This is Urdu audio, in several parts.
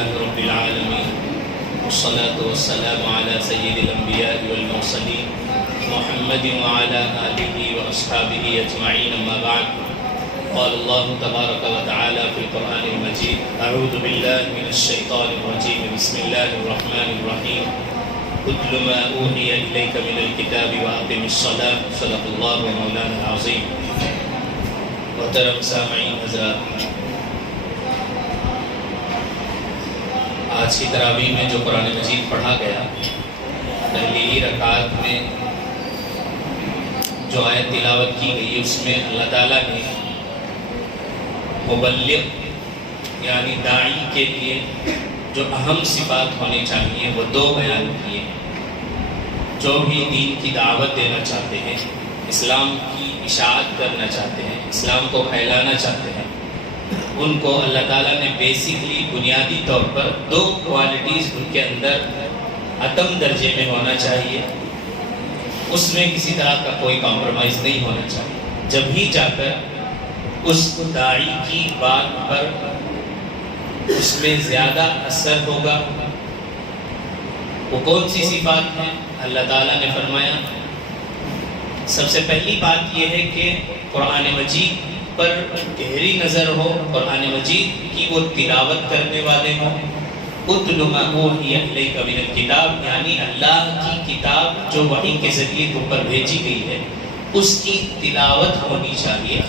لله رب العالمين والصلاة والسلام على سيد الأنبياء والمرسلين محمد وعلى آله وأصحابه أجمعين أما بعد قال الله تبارك وتعالى في القرآن المجيد أعوذ بالله من الشيطان الرجيم بسم الله الرحمن الرحيم اتل ما أوحي إليك من الكتاب وأقم الصلاة صدق الله مولانا العظيم محترم سامعین حضرات، آج کی تراویح میں جو قرآن مجید پڑھا گیا، پہلی ہی رکعت میں جو آیت تلاوت کی گئی اس میں اللہ تعالیٰ نے مبلغ یعنی داعی کے لیے جو اہم صفات ہونی چاہیے وہ دو بیان کیے۔ جو بھی دین کی دعوت دینا چاہتے ہیں، اسلام کی اشاعت کرنا چاہتے ہیں، اسلام کو پھیلانا چاہتے ہیں، ان کو اللہ تعالیٰ نے بیسکلی بنیادی طور پر دو کوالٹیز ان کے اندر عدم درجے میں ہونا چاہیے، اس میں کسی طرح کا کوئی کمپرومائز نہیں ہونا چاہیے، جب ہی جا کر اس داعی کی بات پر اس میں زیادہ اثر ہوگا۔ وہ کون سی صفات ہیں؟ اللہ تعالیٰ نے فرمایا سب سے پہلی بات یہ ہے کہ قرآن مجید پر گہری نظر ہو، قرآن مجید کی وہ تلاوت کرنے والے ہوں۔ اتل ما اوحی الیک من الکتاب یعنی اللہ کی کتاب جو وحی کے ذریعے تم پر بھیجی گئی ہے اس کی تلاوت ہونی چاہیے،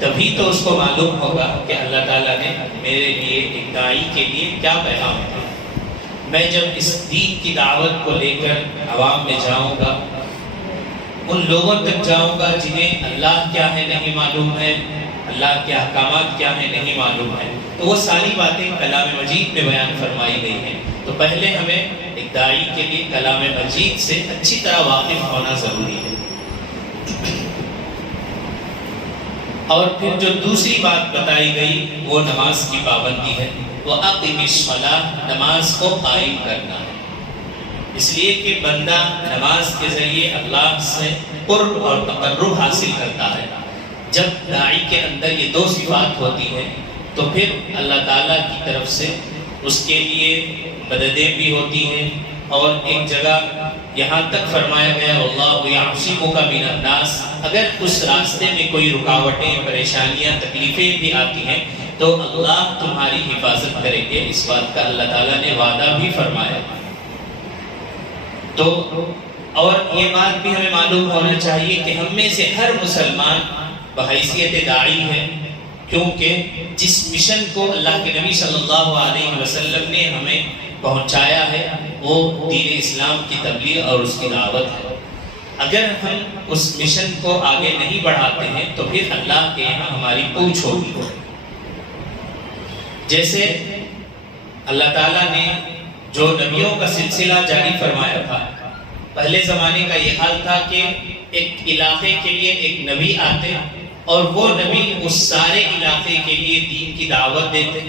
تبھی تو اس کو معلوم ہوگا کہ اللہ تعالیٰ نے میرے لیے ایک داعی کے لیے کیا پیغام ہے۔ میں جب اس دین کی دعوت کو لے کر عوام میں جاؤں گا، ان لوگوں تک جاؤں گا جنہیں اللہ کیا ہے نہیں معلوم ہے، اللہ کے احکامات کیا ہے نہیں معلوم ہے، تو وہ ساری باتیں کلام مجید میں بیان فرمائی گئی ہیں۔ تو پہلے ہمیں ایک داعی کے لیے کلام مجید سے اچھی طرح واقف ہونا ضروری ہے۔ اور پھر جو دوسری بات بتائی گئی وہ نماز کی پابندی ہے، وہ اقیم الصلاۃ، نماز کو قائم کرنا ہے، اس لیے کہ بندہ نماز کے ذریعے اللہ سے قرب اور تقرب حاصل کرتا ہے۔ جب داعی کے اندر یہ دو صفات ہوتی ہیں تو پھر اللہ تعالیٰ کی طرف سے اس کے لیے مددیں بھی ہوتی ہیں، اور ایک جگہ یہاں تک فرمایا گیا واللہ یعصمک من الناس، اگر اس راستے میں کوئی رکاوٹیں، پریشانیاں، تکلیفیں بھی آتی ہیں تو اللہ تمہاری حفاظت کریں گے، اس بات کا اللہ تعالیٰ نے وعدہ بھی فرمایا۔ تو اور یہ بات بھی ہمیں معلوم ہونا چاہیے کہ ہم میں سے ہر مسلمان بحیثیت داعی ہے، کیونکہ جس مشن کو اللہ کے نبی صلی اللہ علیہ وسلم نے ہمیں پہنچایا ہے وہ دین اسلام کی تبلیغ اور اس کی دعوت ہے۔ اگر ہم اس مشن کو آگے نہیں بڑھاتے ہیں تو پھر اللہ کے یہاں ہماری پوچھ ہوگی۔ جیسے اللہ تعالیٰ نے جو نبیوں کا سلسلہ جاری فرمایا تھا، پہلے زمانے کا یہ حال تھا کہ ایک علاقے کے لیے ایک نبی آتے اور وہ نبی اس سارے علاقے کے لیے دین کی دعوت دیتے،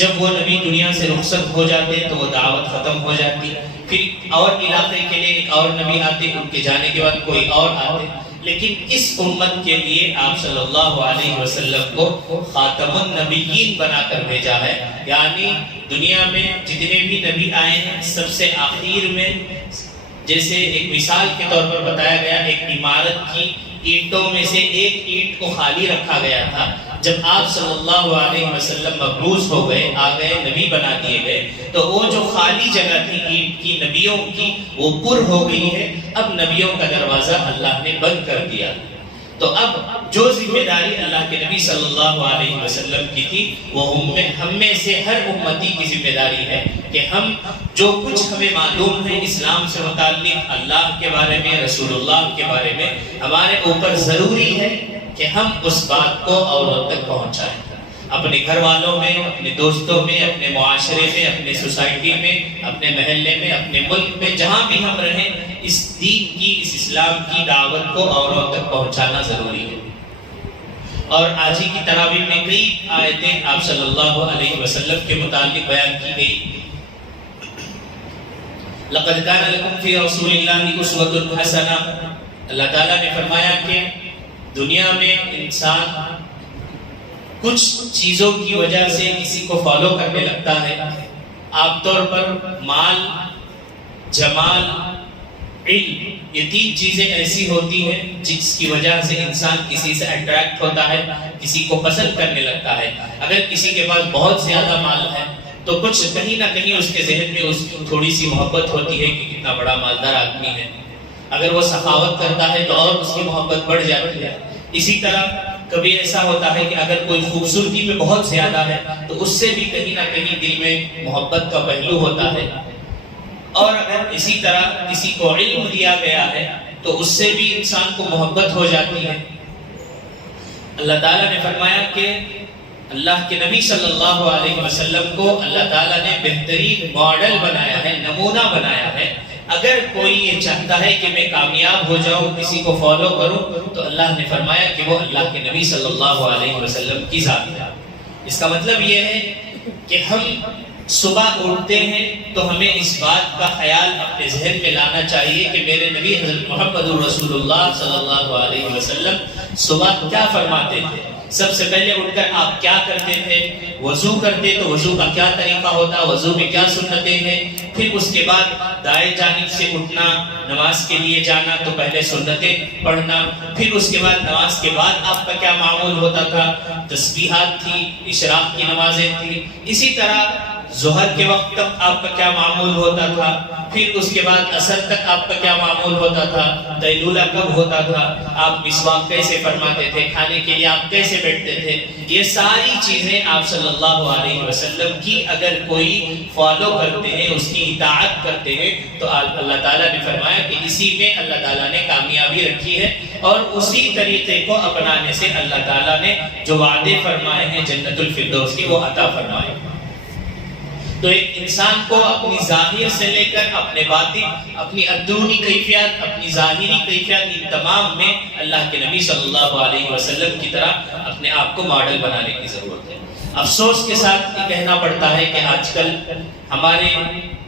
جب وہ نبی دنیا سے رخصت ہو جاتے تو وہ دعوت ختم ہو جاتی، پھر اور علاقے کے لیے ایک اور نبی آتے، ان کے جانے کے بعد کوئی اور آتے، لیکن اس امت کے لیے آپ صلی اللہ علیہ وسلم کو خاتم النبیین بنا کر بھیجا ہے، یعنی دنیا میں جتنے بھی نبی آئے ہیں سب سے آخر میں، جیسے ایک مثال کے طور پر بتایا گیا، ایک عمارت کی اینٹوں میں سے ایک اینٹ کو خالی رکھا گیا تھا، جب آپ صلی اللہ علیہ وسلم مبعوث ہو گئے، آ گئے، نبی بنا دیے گئے، تو وہ جو خالی جگہ تھی اینٹ کی نبیوں کی وہ پر ہو گئی ہے، اب نبیوں کا دروازہ اللہ نے بند کر دیا۔ تو اب جو ذمہ داری اللہ کے نبی صلی اللہ علیہ وسلم کی تھی وہ ہم میں سے ہر امتی کی ذمہ داری ہے کہ ہم جو کچھ ہمیں معلوم ہے اسلام سے متعلق، اللہ کے بارے میں، رسول اللہ کے بارے میں، ہمارے اوپر ضروری ہے کہ ہم اس بات کو اوروں تک پہنچائیں، اپنے گھر والوں میں، اپنے دوستوں میں، اپنے معاشرے میں، اپنے سوسائٹی میں، اپنے محلے میں، اپنے ملک میں، جہاں بھی ہم رہیں، اس دین کی، اس اسلام کی دعوت کو اوروں تک پہنچانا ضروری ہے۔ اور آج ہی کی تراویح میں کئی آیتیں آپ صلی اللہ علیہ وسلم کے متعلق بیان کی گئی۔ لَقَدْ كَانَ لَكُمْ فِي رَسُولِ اللَّهِ أُسْوَةٌ حَسَنَةٌ، اللہ تعالیٰ نے فرمایا کہ دنیا میں انسان کچھ چیزوں کی وجہ سے کسی کو فالو کرنے لگتا ہے، عام طور پر مال، جمال، علم، یہ 3 چیزیں ایسی ہوتی ہیں جس کی وجہ سے انسان کسی سے اٹریکٹ ہوتا ہے، کسی کو پسند کرنے لگتا ہے۔ اگر کسی کے پاس بہت زیادہ مال ہے تو کچھ کہیں نہ کہیں اس کے ذہن میں اس تھوڑی سی محبت ہوتی ہے کہ کتنا بڑا مالدار آدمی ہے۔ اگر وہ سخاوت کرتا ہے تو اور اس کی محبت بڑھ جاتی ہے۔ اسی طرح کبھی ایسا ہوتا ہے کہ اگر کوئی خوبصورتی میں بہت زیادہ ہے تو اس سے بھی کہیں نہ کہیں دل میں محبت کا پہلو ہوتا ہے۔ اور اگر اسی طرح کسی کو علم دیا گیا ہے تو اس سے بھی انسان کو محبت ہو جاتی ہے۔ اللہ تعالیٰ نے فرمایا کہ اللہ کے نبی صلی اللہ علیہ وسلم کو اللہ تعالیٰ نے بہترین ماڈل بنایا ہے، نمونہ بنایا ہے۔ اگر کوئی یہ چاہتا ہے کہ میں کامیاب ہو جاؤں، کسی کو فالو کروں، تو اللہ نے فرمایا کہ وہ اللہ کے نبی صلی اللہ علیہ وسلم کی ذات ہے۔ اس کا مطلب یہ ہے کہ ہم صبح اٹھتے ہیں تو ہمیں اس بات کا خیال اپنے ذہن میں لانا چاہیے کہ میرے نبی حضرت محمد رسول اللہ صلی اللہ علیہ وسلم صبح کیا فرماتے تھے۔ سب سے پہلے اٹھ کر آپ کیا کرتے تھے؟ وضو کرتے تو وضو کا کیا طریقہ ہوتا، وضو میں کیا سنتیں ہیں، پھر اس کے بعد دائیں جانب سے اٹھنا، نماز کے لیے جانا تو پہلے سنتیں پڑھنا، پھر اس کے بعد نماز کے بعد آپ کا کیا معمول ہوتا تھا، تسبیحات تھی، اشراق کی نمازیں تھی۔ اسی طرح ظہر کے وقت تک آپ کا کیا معمول ہوتا تھا، پھر اس کے بعد عصر تک آپ کا کیا معمول ہوتا تھا، قیلولہ کب ہوتا تھا، آپ مسواک کیسے فرماتے تھے، کھانے کے لیے آپ کیسے بیٹھتے تھے۔ یہ ساری چیزیں آپ صلی اللہ علیہ وسلم کی اگر کوئی فالو کرتے ہیں، اس کی اطاعت کرتے ہیں، تو اللہ تعالیٰ نے فرمایا کہ اسی میں اللہ تعالیٰ نے کامیابی رکھی ہے، اور اسی طریقے کو اپنانے سے اللہ تعالیٰ نے جو وعدے فرمائے ہیں جنت الفردوس کے، وہ عطا فرمائے۔ تو ایک انسان کو اپنی ظاہر سے لے کر اپنے باطن، اپنی اندرونی کیفیات، اپنی ظاہری کیفیات، ان تمام میں اللہ کے نبی صلی اللہ علیہ وسلم کی طرح اپنے آپ کو ماڈل بنانے کی ضرورت ہے۔ افسوس کے ساتھ یہ کہنا پڑتا ہے کہ آج کل ہمارے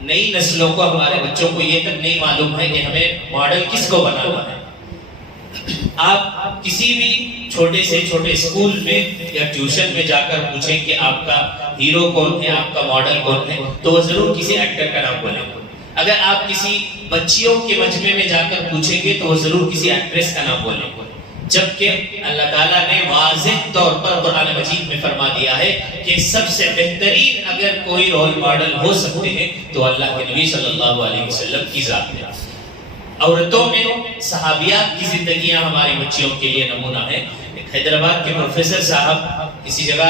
نئی نسلوں کو، ہمارے بچوں کو یہ تک نہیں معلوم ہے کہ ہمیں ماڈل کس کو بنانا ہے۔ آپ کسی بھی چھوٹے سے چھوٹے اسکول میں یا ٹیوشن میں جا کر پوچھیں کہ آپ کا ہیرو کون ہے، آپ کا ماڈل کون ہے، تو وہ ضرور کسی ایکٹر کا نام بولیں گے۔ اگر آپ کسی بچیوں کے مجمع میں جا کر پوچھیں گے تو وہ ضرور کسی ایکٹریس کا نام بولیں گے، جبکہ اللہ تعالیٰ نے واضح طور پر قرآن مجید میں فرما دیا ہے کہ سب سے بہترین اگر کوئی رول ماڈل ہو سکتے ہیں تو اللہ کے نبی صلی اللہ علیہ وسلم کی ذات ہے۔ عورتوں میں صحابیات کی زندگیاں ہماری بچیوں کے لیے نمونہ ہے۔ ایک حیدرآباد کے پروفیسر صاحب کسی جگہ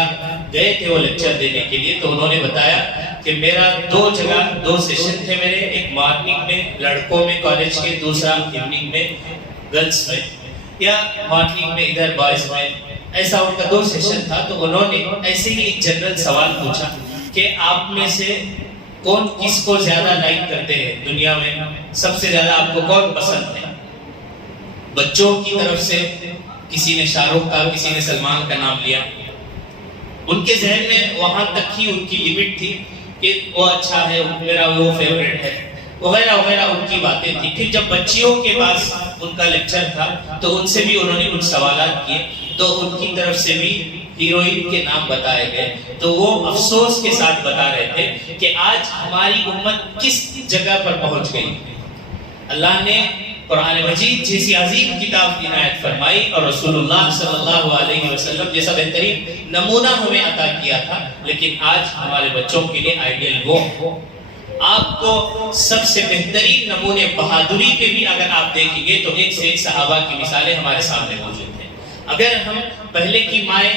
گئے تھے وہ لیکچر دینے کے لیے، تو انہوں نے بتایا کہ میرا 2 سیشن تھے میرے، ایک مارننگ میں لڑکوں میں کالج کے، دوسرا ایوننگ میں گرلز میں، یا مارننگ میں ادھر بوائز میں، ایسا ان کا 2 سیشن تھا۔ تو انہوں نے ایسے ہی ایک جنرل سوال پوچھا کہ آپ میں سے کون کس کو زیادہ لائک کرتے ہیں دنیا میں، سب سے زیادہ آپ کو کون پسند ہے؟ بچوں کی طرف سے کسی نے شاہ رخ کا، کسی نے سلمان کا نام لیا۔ ان کے ذہن میں وہاں تک ہی ان کی لیمٹ تھی کہ وہ اچھا ہے، میرا وہ فیوریٹ ہے، وغیرہ وغیرہ ان کی باتیں تھی۔ پھر جب بچیوں کے پاس ان کا لیکچر تھا تو ان سے بھی انہوں نے کچھ سوالات کیے، تو ان کی طرف سے بھی ہیروئن کے نام بتائے گئے، تو وہ افسوس کے ساتھ بتا رہے تھے کہ آج ہماری امت کس جگہ پر پہنچ گئی۔ اللہ نے قرآن مجید جیسی عظیم کتاب کی عنایت فرمائی اور رسول اللہ صلی اللہ علیہ وسلم جیسا بہترین نمونہ ہمیں عطا کیا تھا، لیکن آج ہمارے بچوں کے لیے آئیڈیل وہ آپ کو سب سے بہترین نمونے بہادری پہ بھی اگر آپ دیکھیں گے تو ایک سے ایک صحابہ کی مثالیں ہمارے سامنے موجود ہیں۔ اگر ہم پہلے کی مائیں،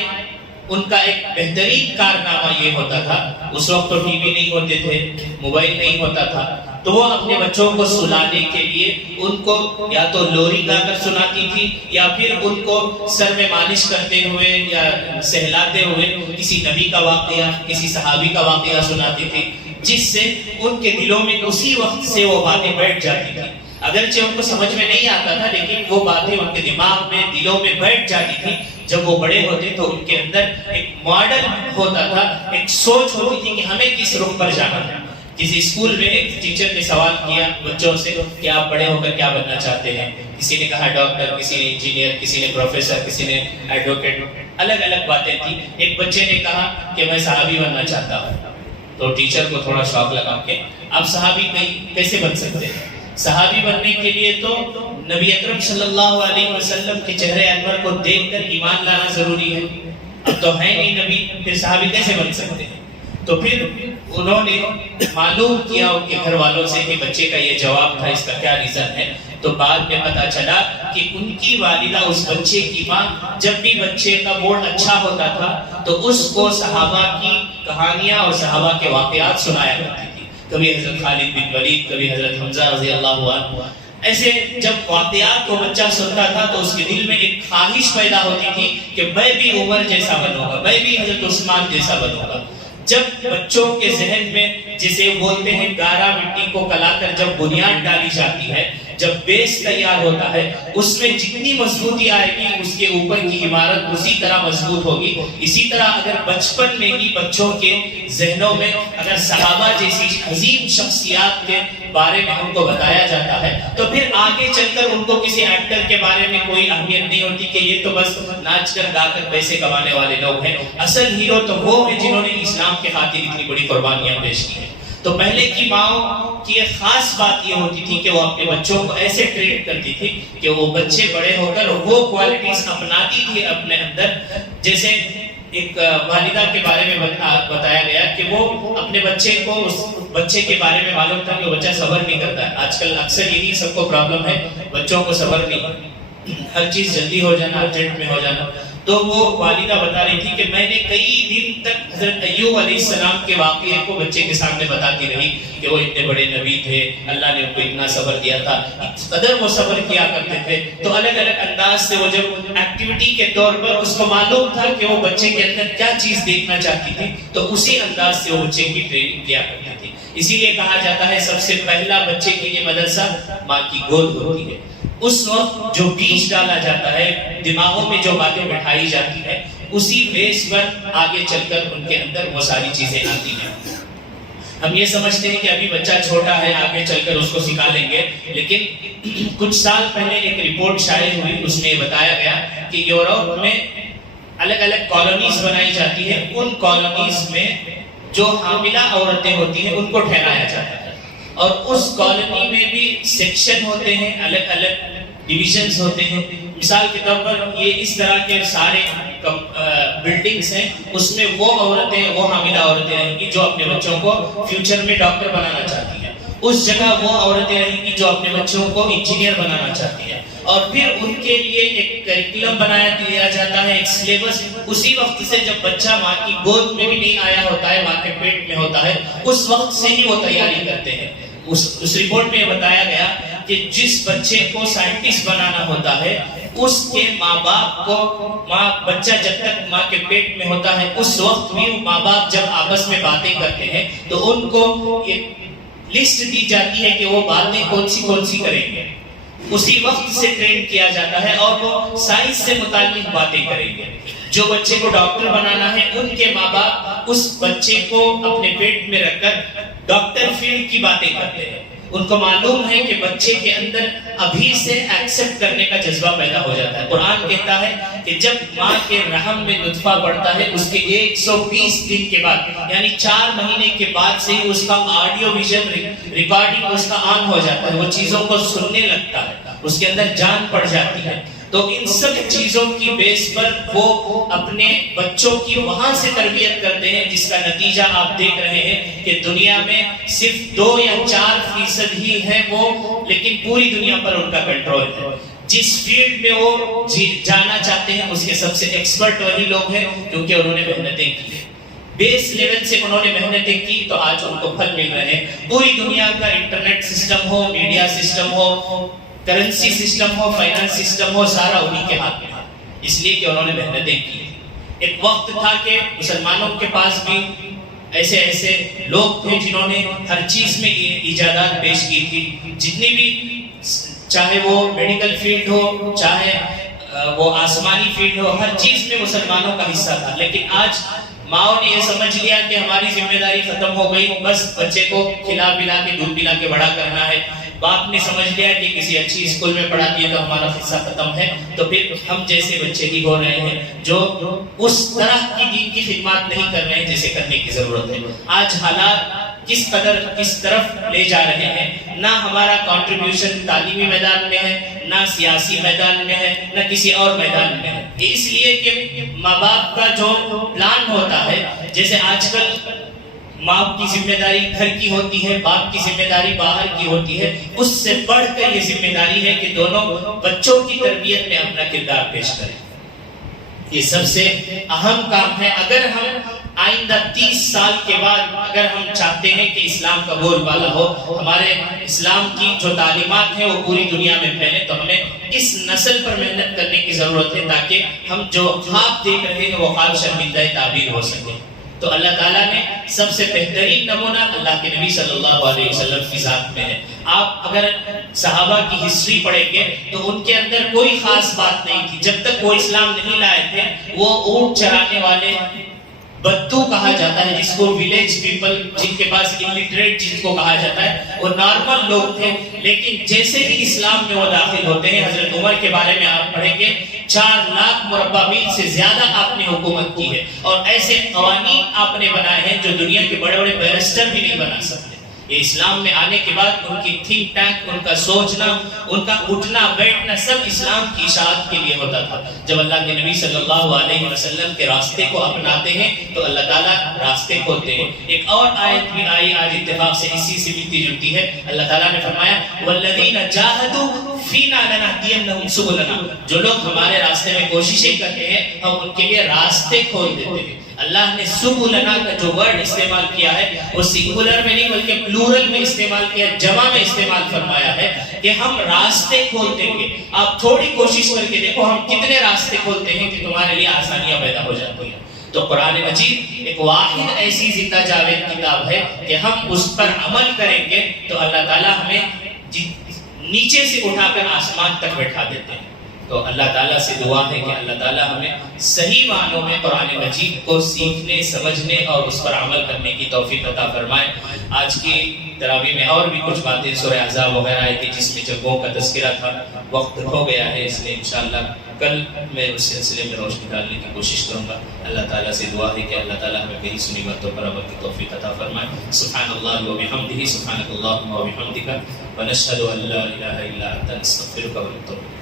ان کا ایک بہترین کارنامہ یہ ہوتا تھا، اس وقت تو ٹی وی نہیں ہوتے تھے، موبائل نہیں ہوتا تھا، تو وہ اپنے بچوں کو سلانے کے لیے ان کو یا تو لوری گا کر سناتی تھی، یا پھر ان کو سر میں مالش کرتے ہوئے یا سہلاتے ہوئے کسی نبی کا واقعہ، کسی صحابی کا واقعہ سناتی تھی، جس سے ان کے دلوں میں اسی وقت سے وہ باتیں بیٹھ جاتی تھی۔ اگرچہ ان کو سمجھ میں نہیں آتا تھا، لیکن وہ باتیں ان کے دماغ میں، دلوں میں بیٹھ جاتی تھی۔ جب وہ بڑے ہوتے تو ان کے اندر ایک ماڈل ہوتا تھا، ایک سوچ ہوتی تھی کہ ہمیں کس رخ پر جانا ہے۔ کسی اسکول میں ایک ٹیچر نے سوال کیا بچوں سے کہ آپ بڑے ہو کر کیا بننا چاہتے ہیں؟ کسی نے کہا ڈاکٹر، کسی نے انجینئر، کسی نے پروفیسر، کسی نے ایڈوکیٹ، الگ الگ باتیں تھی۔ ایک بچے نے کہا کہ میں صحابی بننا چاہتا ہوں۔ تو ٹیچر کو تھوڑا شوق لگا کہ آپ صحابی کیسے بن سکتے ہیں؟ صحابی بننے کے لیے تو نبی اکرم صلی اللہ علیہ وسلم کے چہرے انور کو دیکھ کر ایمان لانا ضروری ہے. اب تو ہے نہیں نبی، پھر صحابی کیسے بن سکتے ہیں؟ تو پھر انہوں نے معلوم کیا ان کے گھر والوں سے کہ بچے کا یہ جواب تھا، اس کا کیا ریزن ہے. تو بعد میں پتا چلا کہ ان کی والدہ اس بچے کی ماں جب بھی بچے کا موڈ اچھا ہوتا تھا تو اس کو صحابہ کی کہانیاں اور صحابہ کے واقعات سنایا کرتی تھی. کبھی حضرت خالد بن ولید، کبھی حضرت حمزہ رضی اللہ عنہ. ایسے جب واقعات کو بچہ سنتا تھا تو اس کے دل میں ایک خواہش پیدا ہوتی تھی کہ میں بھی عمر جیسا بنوں گا، میں بھی حضرت عثمان جیسا بنوں گا. جب بچوں کے ذہن میں جسے بولتے ہیں گارا مٹی کو کلا کر جب بنیاد ڈالی جاتی ہے، جب بیس تیار ہوتا ہے، اس میں جتنی مضبوطی آئے گی اس کے اوپر کی عمارت اسی طرح مضبوط ہوگی. اسی طرح اگر بچپن میں ہی بچوں کے ذہنوں میں اگر صحابہ جیسی عظیم شخصیات کے بارے میں ان کو بتایا جاتا ہے تو پھر آگے چل کر ان کو کسی ایکٹر کے بارے میں کوئی اہمیت نہیں ہوتی کہ یہ تو بس ناچ کر گا کر پیسے کمانے والے لوگ ہیں. اصل ہیرو تو وہ ہیں جنہوں نے اسلام کے خاطر اتنی بڑی قربانیاں پیش کی ہیں. تو پہلے کی ماں کی ایک خاص بات یہ ہوتی تھی کہ وہ اپنے بچوں کو ایسے ٹرین کرتی تھی کہ وہ بچے بڑے ہو کر وہ کوالٹیز اپناتی تھی اپنے اندر. جیسے ایک والدہ کے بارے میں بتایا گیا کہ وہ اپنے بچے کو اس بچے کے بارے میں معلوم تھا کہ وہ بچہ صبر نہیں کرتا ہے. آج کل اکثر یہی سب کو پرابلم ہے، بچوں کو صبر نہیں، ہر چیز جلدی ہو جانا، ارجنٹ میں ہو جانا. تو وہ والدہ بتا رہی تھی کہ میں نے کئی دن تک حضرت ایوب علیہ السلام کے واقعے کو بچے کے سامنے بتاتی رہی کہ وہ اتنے بڑے نبی تھے، اللہ نے ان کو اتنا صبر دیا تھا، قدر وہ صبر کیا کرتے تھے. تو الگ الگ انداز سے وہ جب ایکٹیویٹی کے طور پر اس کو معلوم تھا کہ وہ بچے کے اندر کیا چیز دیکھنا چاہتی تھی تو اسی انداز سے وہ بچے کی ٹریننگ کیا کرتی تھی. اسی لیے کہا جاتا ہے سب سے پہلا بچے کے لیے مدرسہ ماں کی گود ہوتی ہے. اس وقت جو بیج ڈالا جاتا ہے، دماغوں میں جو باتیں بٹھائی جاتی ہے، اسی بیس پر آگے چل کر ان کے اندر وہ ساری چیزیں آتی ہیں. ہم یہ سمجھتے ہیں کہ ابھی بچہ چھوٹا ہے، آگے چل کر اس کو سکھا لیں گے، لیکن کچھ سال پہلے ایک رپورٹ شائع ہوئی، اس میں بتایا گیا کہ یورپ میں الگ الگ کالونیز بنائی جاتی ہے. ان کالونیز میں جو حاملہ عورتیں ہوتی ہیں ان کو ٹھہرایا جاتا ہے، اور اس کالونی میں بھی سیکشن ہوتے ہیں، الگ الگ ڈویژنز ہوتے ہیں. مثال کے طور پر یہ اس طرح کے سارے بلڈنگز ہیں، اس میں وہ عورتیں، وہ حاملہ عورتیں رہیں گی جو اپنے بچوں کو فیوچر میں ڈاکٹر بنانا چاہتی ہیں. اس جگہ وہ عورتیں رہیں گی جو اپنے بچوں کو انجینئر بنانا چاہتی ہیں. اور پھر ان کے لیے ایک کریکولم بنایا دیا جاتا ہے، ایک سلیبس. اسی وقت سے جب بچہ ماں کی گود میں بھی نہیں آیا ہوتا ہے، ماں کے پیٹ میں ہوتا ہے، اس وقت سے ہی وہ تیاری کرتے ہیں. اس رپورٹ میں یہ بتایا گیا کہ جس بچے کو سائنٹسٹ بنانا ہوتا ہے اس کے ماں باپ کو، بچہ جب تک ماں کے پیٹ میں ہوتا ہے اس وقت بھی ماں باپ جب آپس میں باتیں کرتے ہیں تو ان کو ایک لسٹ دی جاتی ہے کہ وہ باتیں کون سی کریں گے. اسی وقت سے ٹرین کیا جاتا ہے اور وہ سائنس سے متعلق باتیں کریں گے. جو بچے کو ڈاکٹر بنانا ہے ان کے ماں باپ اس بچے کو اپنے پیٹ میں رکھ کر ڈاکٹر فیلڈ کی باتیں کرتے ہیں. ان کو معلوم ہے کہ بچے کے اندر ابھی سے ایکسپٹ کرنے کا جذبہ پیدا ہو جاتا ہے. قرآن کہتا ہے کہ جب ماں کے رحم میں نطفہ بڑھتا ہے اس کے 120 دن کے بعد، یعنی 4 مہینے کے بعد سے ہی اس کا آڈیو ویژن ریکارڈنگ اس کا آن ہو جاتا ہے، وہ چیزوں کو سننے لگتا ہے، اس کے اندر جان پڑ جاتی ہے. تو ان سب چیزوں کی بیس پر وہ اپنے بچوں کی وہاں سے تربیت کرتے ہیں، جس کا نتیجہ آپ دیکھ رہے ہیں کہ دنیا میں صرف 2 یا 4% ہی ہیں وہ، لیکن پوری دنیا پر ان کا کنٹرول ہے. جس فیلڈ میں وہ جانا چاہتے ہیں اس کے سب سے ایکسپرٹ وہی لوگ ہیں کیونکہ انہوں نے محنتیں کی. بیس لیول سے انہوں نے محنتیں کی تو آج ان کو پھل مل رہے ہیں. پوری دنیا کا انٹرنیٹ سسٹم ہو، میڈیا سسٹم ہو، کرنسی سسٹم ہو، فائنانس سسٹم ہو، سارا انہی کے ہاتھ میں ہے، اس لیے کہ انہوں نے محنتیں کی. ایک وقت تھا کہ مسلمانوں کے پاس بھی ایسے لوگ تھے جنہوں نے ہر چیز میں ایجادات پیش کی تھی. جتنی بھی، چاہے وہ میڈیکل فیلڈ ہو، چاہے وہ آسمانی فیلڈ ہو، ہر چیز میں مسلمانوں کا حصہ تھا. لیکن آج ماؤں نے یہ سمجھ لیا کہ ہماری ذمہ داری ختم ہو گئی، بس بچے کو کھلا پلا کے دودھ پلا کے بڑا کرنا ہے. باپ نے سمجھ لیا کہ کسی اچھی اسکول میں پڑھا دیا تو ہمارا قصہ ختم ہے، تو پھر ہم جیسے بچے ہی ہو رہے ہیں جو اس طرح کی دین کی خدمات نہیں کر رہے ہیں جیسے کرنے کی ضرورت ہے۔ آج حالات کس قدر کس طرف لے جا رہے ہیں، نہ ہمارا کنٹریبیوشن تعلیمی میدان میں ہے، نہ سیاسی میدان میں ہے، نہ کسی اور میدان میں ہے۔ اس لیے کہ ماں باپ کا جو پلان ہوتا ہے، جیسے آج کل ماں کی ذمہ داری گھر کی ہوتی ہے، باپ کی ذمہ داری باہر کی ہوتی ہے، اس سے بڑھ کر یہ ذمہ داری ہے کہ دونوں بچوں کی تربیت میں اپنا کردار پیش کریں۔ یہ سب سے اہم کام ہے۔ اگر ہم آئندہ 30 سال کے بعد اگر ہم چاہتے ہیں کہ اسلام کا بول بالا ہو، ہمارے اسلام کی جو تعلیمات ہیں وہ پوری دنیا میں پھیلے، تو ہمیں اس نسل پر محنت کرنے کی ضرورت ہے تاکہ ہم جو خواب دیکھ رہے ہیں وہ خواب شرمندہ تعبیر ہو سکے۔ تو اللہ تعالیٰ نے سب سے بہترین نمونہ اللہ کے نبی صلی اللہ علیہ وسلم کی ذات میں ہے۔ آپ اگر صحابہ کی ہسٹری پڑھیں گے تو ان کے اندر کوئی خاص بات نہیں تھی۔ جب تک وہ اسلام نہیں لائے تھے وہ اونٹ چرانے والے بدو کہا جاتا ہے، جس کو ویلیج پیپل، جن کے پاس illiterate جن کو کہا جاتا ہے، وہ نارمل لوگ تھے۔ لیکن جیسے ہی اسلام میں وہ داخل ہوتے ہیں، حضرت عمر کے بارے میں آپ پڑھیں گے 4 لاکھ مربع میل سے زیادہ آپ نے حکومت کی ہے، اور ایسے قوانین آپ نے بنائے ہیں جو دنیا کے بڑے بڑے بیرسٹر بھی نہیں بنا سکتے۔ یہ اسلام میں آنے کے بعد ان کی تھنک ٹینک، ان کا سوچنا، ان کا اٹھنا بیٹھنا سب اسلام کی اشاعت کے لیے ہوتا تھا۔ جب اللہ کے نبی صلی اللہ علیہ وسلم کے راستے کو اپناتے ہیں تو اللہ تعالیٰ راستے کھولتے ہیں۔ ایک اور آیت بھی آئی آج اتفاق سے اسی سے ملتی جلتی ہے۔ اللہ تعالیٰ نے فرمایا وَالَّذِينَ جَاهَدُوا فِينَا لَنَهْدِيَنَّهُمْ سُبُلَنَا، جو لوگ ہمارے راستے میں کوششیں کرتے ہیں ہم ان کے لیے راستے کھول دیتے ہیں۔ اللہ نے سبلنا کا جو ورڈ استعمال کیا ہے وہ سنگولر میں نہیں بلکہ پلورل میں استعمال کیا، جمع میں استعمال فرمایا ہے کہ ہم راستے کھول دیں گے۔ آپ تھوڑی کوشش کر کے دیکھو ہم کتنے راستے کھولتے ہیں کہ تمہارے لیے آسانیاں پیدا ہو جاتی ہیں۔ تو قرآن مجید ایک واحد ایسی زندہ جاوید کتاب ہے کہ ہم اس پر عمل کریں گے تو اللہ تعالیٰ ہمیں نیچے سے اٹھا کر آسمان تک بیٹھا دیتے ہیں۔ تو اللہ تعالیٰ سے دعا ہے کہ اللہ تعالیٰ ہمیں صحیح معنوں میں قرآن مجید کو سیکھنے، سمجھنے اور اس پر عمل کرنے کی توفیق عطا فرمائے۔ آج کی تراویح میں اور بھی کچھ باتیں سورہ احزاب وغیرہ آئی تھی جس میں جنگوں کا تذکرہ تھا، وقت ہو گیا ہے، اس لیے انشاءاللہ کل میں اس سلسلے میں روشنی ڈالنے کی کوشش کروں گا۔ اللہ تعالیٰ سے دعا ہے کہ اللہ تعالیٰ ہمیں کہیں سنی باتوں پر عمل کی توفیق عطا فرمائے۔ سبحان اللہ و بحمدہ، سبحانک اللہم و بحمدک، ونشہد ان لا الہ الا انت، نستغفرک ونتوب الیک۔